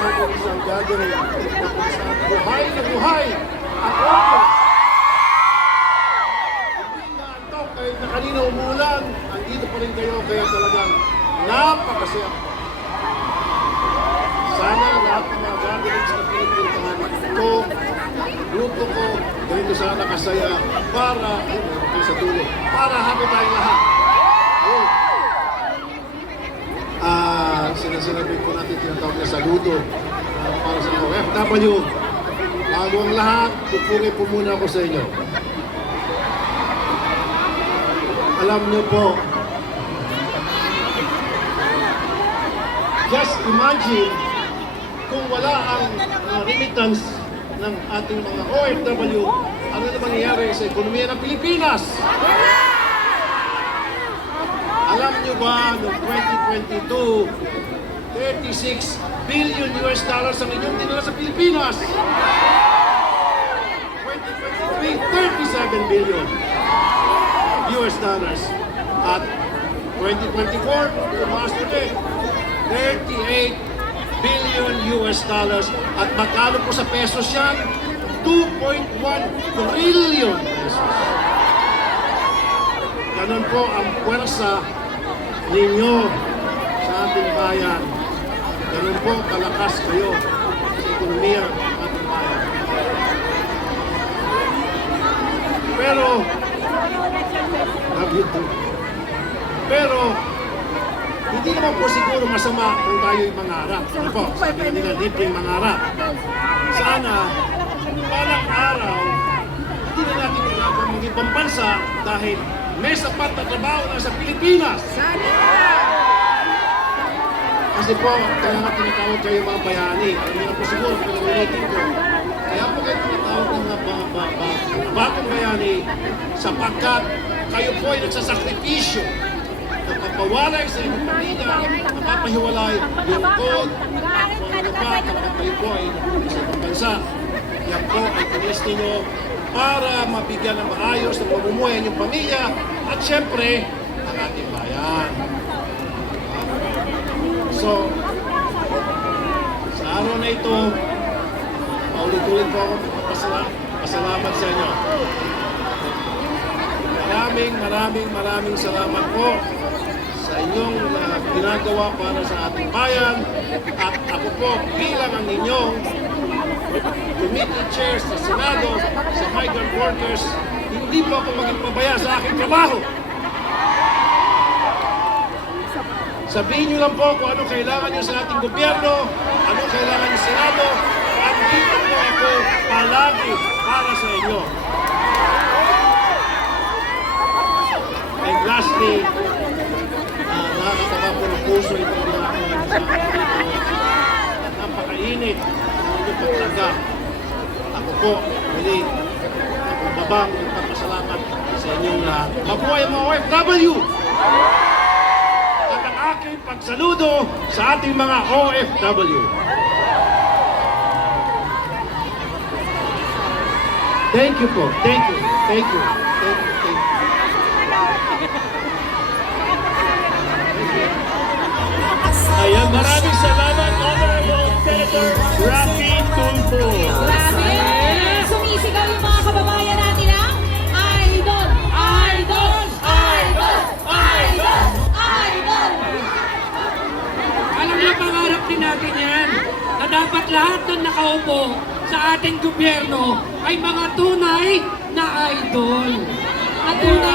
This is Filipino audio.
natin isang gathering sa buhay na buhay ang audio. Hindi na antok kahit na kanina umulan, andito pa rin kayo kaya talagang napakasaya. Sana lahat ng mga gatherings na pinagpuntahan ko, grupo ko, ganito sana kasaya para, sa dulo, para happy tayong lahat. Sinasabi po natin tinatawag na saludo para sa OFW. Bago ang lahat, pupuri po muna ako sa inyo. Alam niyo po, just imagine kung wala ang remittance ng ating mga OFW, ano na mangyayari sa ekonomiya ng Pilipinas? Alam nyo ba, noong 2022, 36 billion US dollars ang inyong dinala sa Pilipinas. 2023, 37 billion US dollars. At 2024, tumaas ulit, 38 billion US dollars. At magkano po sa pesos yan? 2.1 trillion pesos. Ganun po ang puwersa ninyo sa ating bayan. Ganun po kalakas kayo sa ekonomiya ng ating bayan. Pero, hindi naman po siguro masama kung tayo'y mangarap. Ano po? Sabi nila, libreng mangarap. Sana, balang araw, hindi na natin kailangan mag-ibang bansa dahil may sapat na trabaho na sa Pilipinas. Kasi po, kaya nga tinatawag kayo mga bayani. Alam niyo na po siguro, pinag-ulitin ko. Kaya po kayo tinatawag ng mga batong bayani sapagkat kayo po ay nagsasakripisyo. Napapawalay sa inyong pamilya, napapahiwalay yung code, kung ano pa kapag kayo po ay sa ibang bansa. Yan po ay tinis ninyo para mabigyan ng maayos ng pamumuhay ang inyong pamilya at syempre, ang ating bayan. So, sa araw na ito, paulit-ulit po ako pasalamat sa inyo. Maraming salamat po sa inyong ginagawa para sa ating bayan. At ako po bilang ang inyong committee chair sa Senado, sa migrant workers, hindi po ako maging pabaya sa aking trabaho. Sabihin niyo lang po kung ano kailangan niyo sa ating gobyerno, ano kailangan niyo sa Senado, at dito po ako palagi para sa inyo. And lastly, nakakataba po ng puso itong ginagawa sa napakainit ng inyong pagtanggap. Ako po, muli, akong babang nagpapasalamat sa inyong lahat. Mabuhay ang mga OFW! At ang aking pagsaludo sa ating mga OFW. Thank you po. Thank you. Thank you. Thank you. Thank you. Ayan, maraming salamat, Honorable Senator Rafi Tulfo. Grabe! Sumisigaw yung mga kababayan natin ang Idol! Idol! Idol! Idol! Idol! Alam niyo, pangarap din natin yan na dapat lahat ng nakaupo sa ating gobyerno ay mga tunay na idol. At tunay